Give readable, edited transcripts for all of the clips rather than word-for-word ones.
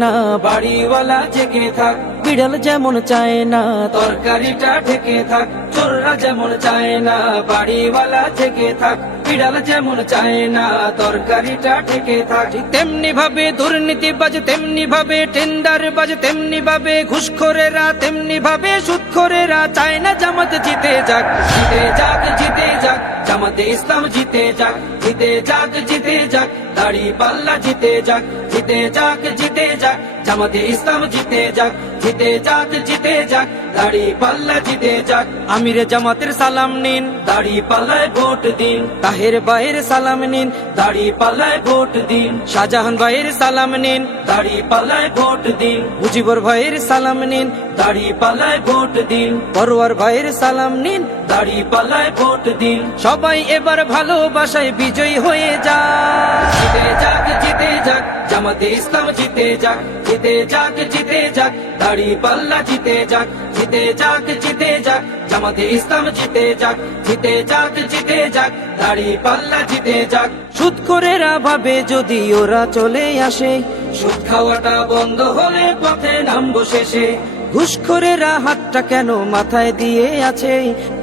না, বাড়িওয়ালা জেগে থাক, বিড়াল যেমন চায় না তরকারিটা ঢেকে থাক, চোররা যেমন চায় না, বাড়িওয়ালা জেগে থাক, বিড়াল যেমন চায় না তরকারিটা ঢেকে থাক। তেমনি ভাবে দুর্নীতিবাজ, তেমনি ভাবে টেন্ডার বাজ, তেমনি ভাবে ঘুষখোরেরা, তেমনি ভাবে সুদখোরেরা চায় না জামাত জিতে যাক, জিতে যাক, জিতে যাক, জামাতে ইসলাম জিতে যাক, জিতে যাক, জিতে যাক, দাড়িপাল্লা জিতে যাক, জিতে যাক, জিতে যাক, জামাতে ইসলাম জিতে যাক, জিতে যাক, জিতে যাক, দাড়িপাল্লা জিতে যাক। আমিরে জামাতের সালাম নিন, দাড়িপাল্লায় ভোট দিন, তাহের ভাইয়ের সালাম নিন, দাড়িপাল্লায় ভোট দিন, শাহজাহান ভাইয়ের সালাম নিন, দাড়িপাল্লায় ভোট দিন, মুজিবুর ভাইয়ের সালাম নিন, দাড়িপাল্লায় ভোট দিন, পরওয়ার ভাইয়ের সালাম নিন, দাড়িপাল্লায় ভোট দিন। সবাই এবার ভালোবাসায় বিজয়ী হয়ে যাক, জিতে যাক, জিতে যাক, জামাতে ইসলাম জিতে যাক, জিতে যাক, জিতে যাক, দাড়িপাল্লা জিতে যাক, জিতে যাক, জিতে যাক, জামাতে ইসলাম জিতে যাক, জিতে যাক, জিতে যাক, দাড়িপাল্লা জিতে যাক। সুদখোরেরা ভাবে যদি ওরা চলে আসে, সুদ খাওয়াটা বন্ধ হলে পথে নামবো শেষে, ঘুষখোরেরা হাতটা কেন মাথায় দিয়ে আছে,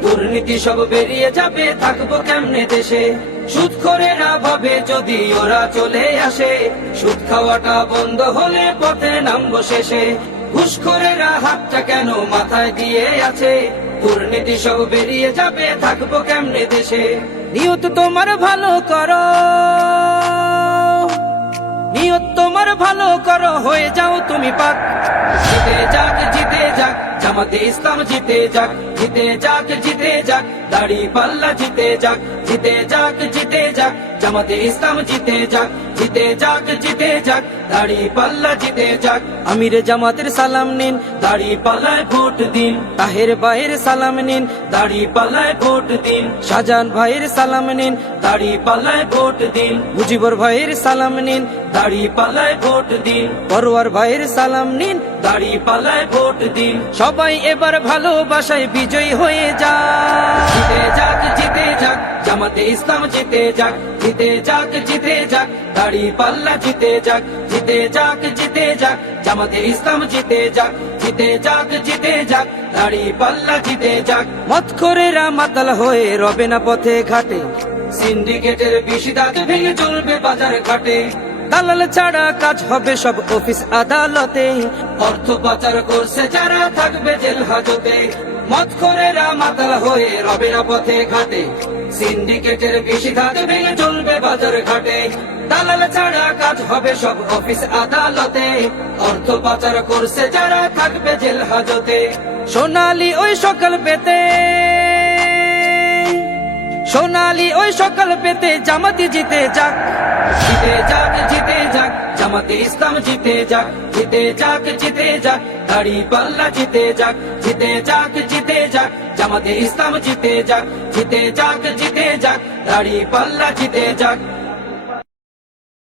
দুর্নীতি সব বেরিয়ে যাবে, থাকবো কেমনে দেশে। সুদখোরেরা ভাবে যদি ওরা চলে আসে, সুদ খাওয়াটা বন্ধ হলে পথে নামবো শেষে, ঘুষখোরেরা হাতটা কেন মাথায় দিয়ে আছে, দুর্নীতি সব বেরিয়ে যাবে, থাকবো কেমনে দেশে। নিয়ত তোমার ভালো করো, নিয়ত তোমার ভালো করো, হয়ে যাও তুমি পাক, জিতে যাক, জিতে যাক, জামাতে ইসলাম জিতে যাক, জিতে যাক, জিতে যাক, দাড়িপাল্লা জিতে যাক, জিতে যাক, জিতে যাক, জামাতে ইসলাম জিতে যাক, জিতে যাক, জিতে যাক, দাড়িপাল্লা জিতে যাক। আমিরে জামাতের সালাম নিন, দাড়িপাল্লায় ভোট দিন, তাহের ভাইয়ের সালাম নিন, দাড়িপাল্লায় ভোট দিন, শাহজাহান ভাইয়ের সালাম নিন, দাড়িপাল্লায় ভোট দিন, মুজিবুর ভাইয়ের সালাম নিন, দাড়িপাল্লায় ভোট দিন, পরওয়ার ভাইয়ের সালাম নিন, দাড়িপাল্লায় ভোট দিন। সবাই এবার ভালোবাসায় বিজয়ী হয়ে যাক, জিতে যাক, জিতে যাক, জামাতে ইসলাম জিতে যাক, জিতে যাক, জিতে যাক, দাড়িপাল্লা জিতে যাক, জিতে যাক, জিতে যাক, জামাতে ইসলাম জিতে যাক, জিতে যাক, জিতে যাক, দাড়িপাল্লা জিতে যাক। মদখোরেরা মাতাল হয়ে রবে না পথে ঘাটে, সিন্ডিকেটের বেশি দাগ ভেঙে চলবে বাজার ঘাটে, দালাল ছাড়া কাজ হবে সব অফিস আদালতে, অর্থ পাচার করছে যারা থাকবে জেল হাজতে। মদখোরেরা মাতাল হয়ে রবে না পথে ঘাটে, সিন্ডিকেটের বেশি ধাত ভেঙে চলবে বাজার ঘাটে, দালাল ছাড়া কাজ হবে সব অফিস আদালতে, অর্থ পাচার করছে যারা থাকবে জেল হাজতে। সোনালি ওই সকাল পেতে, সোনালি ওই সকাল পেতে জামাতে জিতে যাক, জিতে যাক, জিতে যাক, জামাতে ইসলাম জিতে যাক, জিতে যাক, জিতে যাক, দাড়িপাল্লা জিতে যাক, জিতে যাক, জিতে যাক, জামাতে ইসলাম জিতে যাক, জিতে যাক, জিতে যাক, দাড়িপাল্লা জিতে যাক।